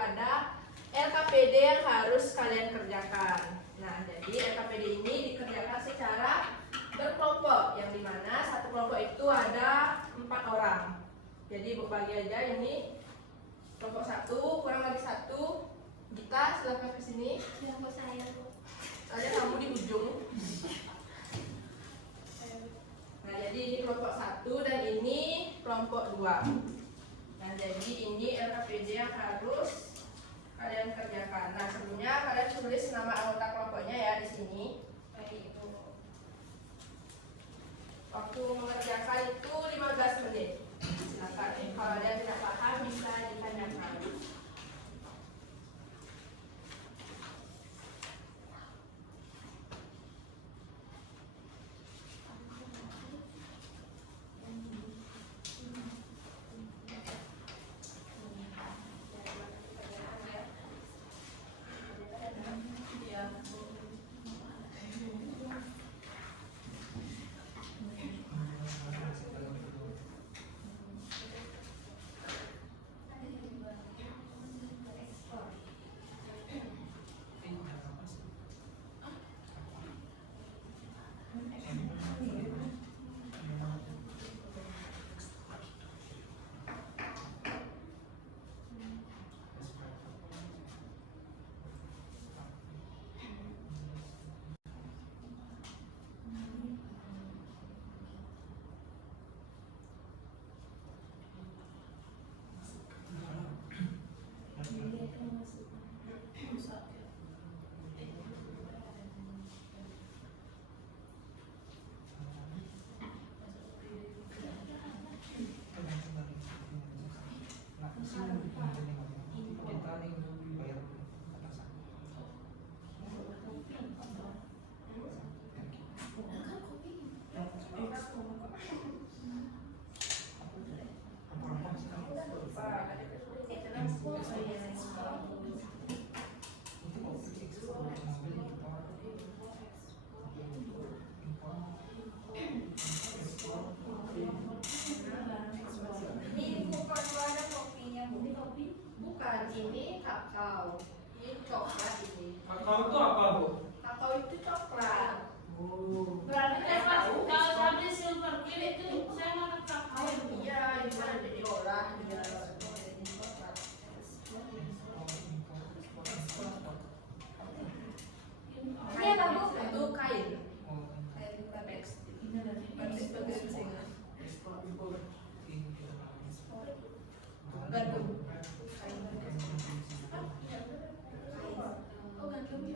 ada LKPD yang harus kalian kerjakan. Nah, jadi LKPD ini dikerjakan secara berkelompok, yang dimana satu kelompok itu ada 4 orang. Jadi berbagi aja, ini kelompok 1 kurang lagi 1. Gita, silakan ke sini. Kelompok saya, Bu. Soalnya kamu di ujung. Nah, jadi ini kelompok 1 dan ini kelompok 2. Nah, jadi ini LKPD yang harus kalian kerjakan. Nah, sebelumnya kalian tulis nama anggota kelompoknya ya di sini. Baik, Bu. Waktu mengerjakan itu 15 menit. Silakan. Kalau ada yang tidak paham bisa ditanyakan. Bukan, ini kakao. Ini coklat ini. Kakao itu apa, Bu? Kakao itu coklat. Oh. Berarti kalau tadi silver cream itu saya makan kakao. Iya, ini kan ada diolah dia. Ini apa, Bu? Itu kain. Kayak batik. Batik singa. Gandum. Kain. Oh, gandum.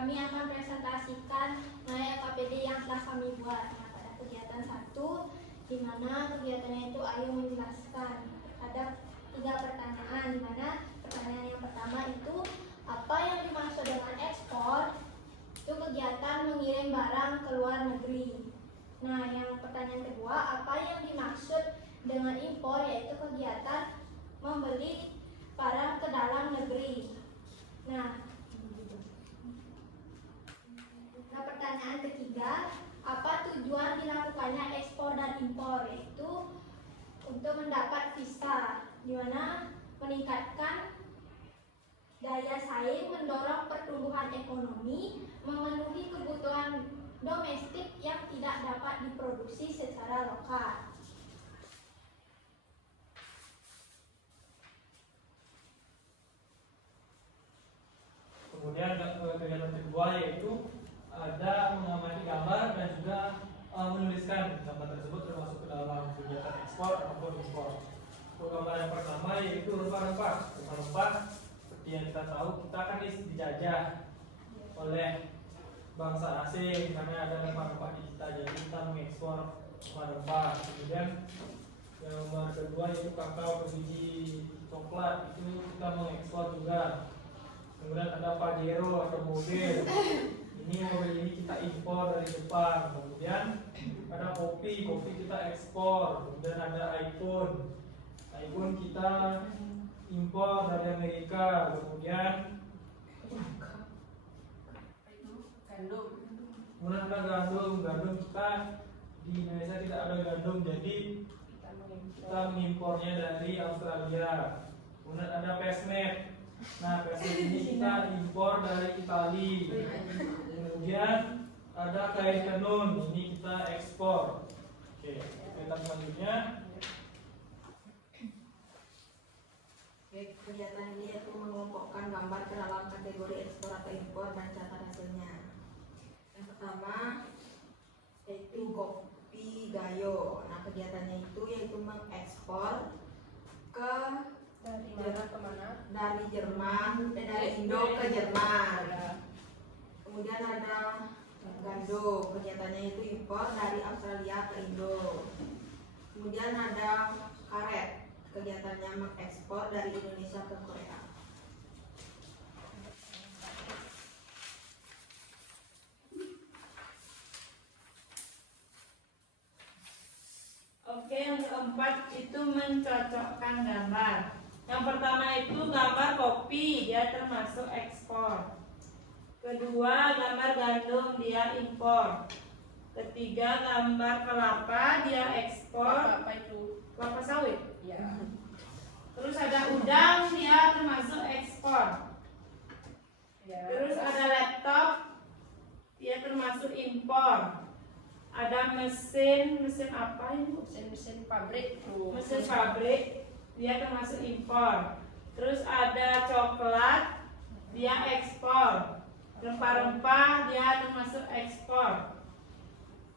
kami akan presentasikan mengenai KPD yang telah kami buat. Nah, pada kegiatan 1, di mana kegiatannya itu Ayo menjelaskan. Ada 3 pertanyaan, di mana pertanyaan yang pertama itu apa yang dimaksud dengan ekspor? Itu kegiatan mengirim barang ke luar negeri. Nah, yang pertanyaan kedua, apa yang dimaksud dengan impor? Yaitu kegiatan membeli barang ke dalam negeri. Nah, pertanyaan ketiga, apa tujuan dilakukannya ekspor dan impor? Yaitu untuk mendapat visa, di mana meningkatkan daya saing, mendorong pertumbuhan ekonomi, memenuhi kebutuhan domestik yang tidak dapat diproduksi secara lokal. Kemudian kegiatan kedua yaitu ada mengamati gambar dan juga menuliskan gambar tersebut termasuk ke dalam kegiatan ekspor ataupun impor. Untuk gambar yang pertama yaitu rempah-rempah. Rempah-rempah seperti yang kita tahu, kita akan dijajah oleh bangsa asing karena ada rempah-rempah di kita, jadi kita mengekspor rempah-rempah. Kemudian yang nomor kedua yaitu kakao berbiji coklat, itu kita mengekspor juga. Kemudian ada Pajero atau mobil. Mobil ini kita impor dari Jepang. Kemudian ada kopi kita ekspor. Kemudian ada iPhone kita impor dari Amerika. Kemudian ada gandum kita di Indonesia tidak ada gandum, jadi kita mengimpornya dari Australia. Kemudian ada pesmet. Nah, pesmet ini kita impor dari Itali. Kemudian ada kain tenun, ini kita ekspor. Oke, kita selanjutnya. Kegiatan ini yaitu mengelompokkan gambar ke dalam kategori ekspor atau impor dan catat hasilnya. Yang pertama yaitu kopi Gayo. Nah, kegiatannya itu yaitu mengekspor ke dari mana ke mana? Dari Jerman, dari Indo ke Jerman. Kemudian ada gandum, kegiatannya itu impor dari Australia ke Indo. Kemudian ada karet, kegiatannya mengekspor dari Indonesia ke Korea. Oke, yang keempat itu mencocokkan gambar. Yang pertama itu gambar kopi, dia termasuk ekspor. Kedua, gambar gandum, dia impor. Ketiga, gambar kelapa, dia ekspor. Apa itu? Kelapa sawit. Ya. Terus ada udang, dia termasuk ekspor. Ya. Terus ada laptop, dia termasuk impor. Ada mesin apa ini? Mesin pabrik tuh. Mesin pabrik, dia termasuk impor. Terus ada coklat, dia ekspor. Rempah-rempah, dia termasuk ekspor.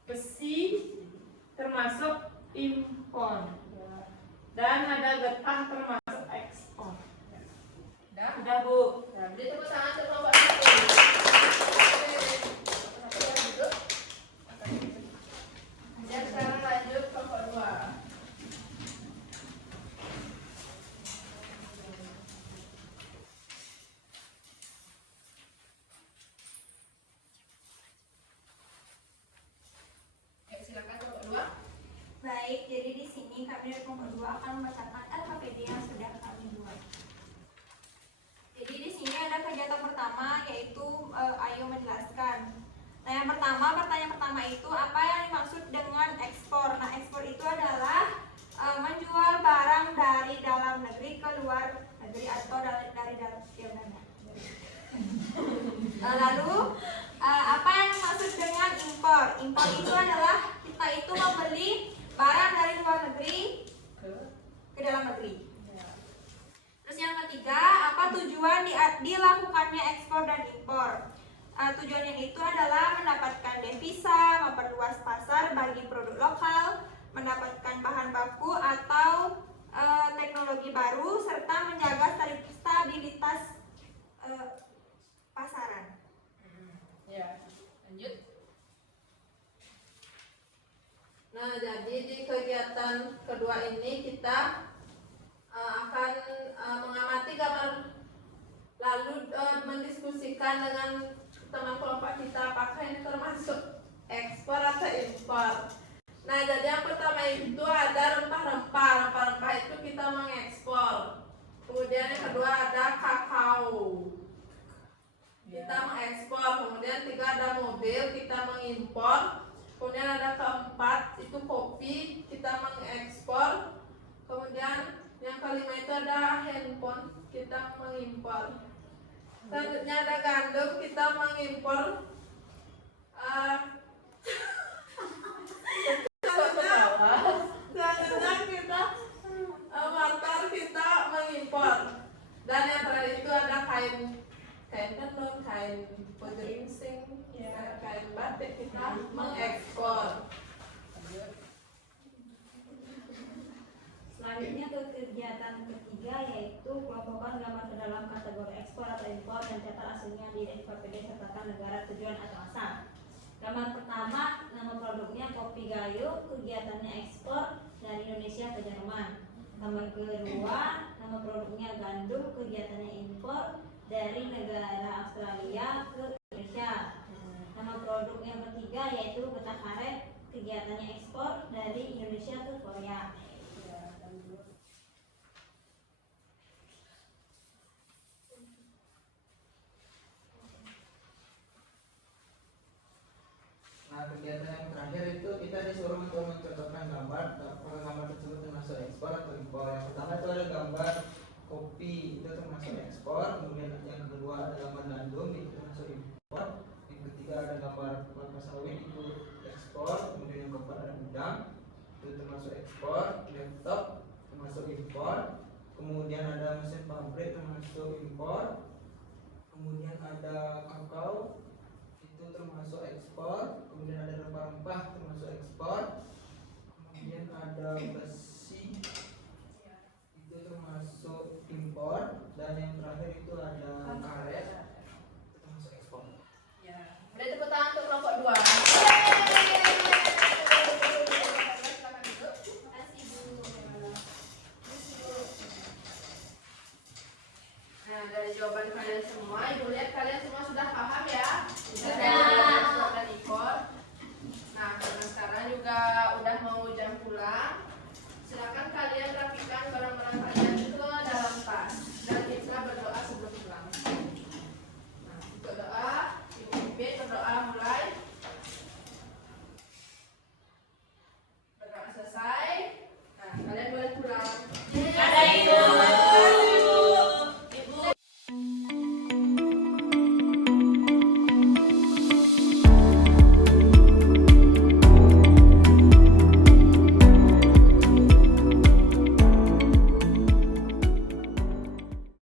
Besi termasuk impor. Dan ada getah termasuk ekspor. Udah Bu. Nah, beri tepuk tangan untuk kelompok 1. Dan sekarang lanjut kelompok 2. Silakan kelompok 2. Baik, jadi di sini kami dari kelompok 2 akan membacakan LKPD yang sudah kami buat. Jadi di sini ada kegiatan pertama yaitu Ayo menjelaskan. Nah, yang pertama, pertanyaan pertama itu apa yang dimaksud dengan ekspor? Nah, ekspor itu adalah menjual barang dari dalam negeri ke luar negeri atau dari dalam lalu apa yang dimaksud dengan impor? Impor itu adalah kita itu membeli barang dari luar negeri ke dalam negeri. Terus yang ketiga, apa tujuan dilakukannya ekspor dan impor? Tujuannya itu adalah mendapatkan devisa, memperluas pasar bagi produk lokal, mendapatkan bahan baku atau teknologi baru, serta menjaga stabilitas pasaran. Ya, lanjut. Nah, jadi di kegiatan kedua ini kita akan mengamati gambar, lalu mendiskusikan dengan teman kelompok kita apakah ini termasuk ekspor atau impor. Nah, jadi yang pertama itu ada rempah-rempah. Rempah-rempah itu kita mengekspor. Kemudian yang kedua ada kakao, kita mengekspor. Kemudian tiga ada mobil, kita mengimpor. Kemudian ada keempat itu kopi, kita mengekspor. Kemudian yang kelima itu ada handphone, kita mengimpor. Selanjutnya ada gandum, kita mengimpor. Selanjutnya kita motor, kita mengimpor. Dan yang terakhir itu ada kain tenun, kain pegeringsing, kain batik, kita mengekspor. Selanjutnya ke kegiatan ketiga, yaitu kelompokkan gambar ke dalam kategori ekspor atau impor dan catat hasilnya di FKPD sertakan negara tujuan atau asal. Gambar pertama, nama produknya kopi gayo, kegiatannya ekspor dari Indonesia ke Jerman. Gambar kedua, nama produknya gandum, kegiatannya impor dari negara Australia ke Indonesia. Nama produk yang ketiga yaitu getah karet, kegiatannya ekspor dari Indonesia ke Korea. Nah, kegiatan yang terakhir itu kita disuruh untuk mencocokkan gambar, apakah gambar tersebut termasuk ekspor atau impor. Yang pertama itu ada gambar kopi, itu termasuk ekspor. Kemudian yang kedua ada gambar gandum, itu termasuk impor. Yang ketiga ada gambar kelapa sawit, itu ekspor. Kemudian yang keempat ada udang, itu termasuk ekspor. Laptop termasuk impor. Kemudian ada mesin pabrik termasuk impor. Kemudian ada kakao, itu termasuk ekspor. Kemudian ada rempah-rempah,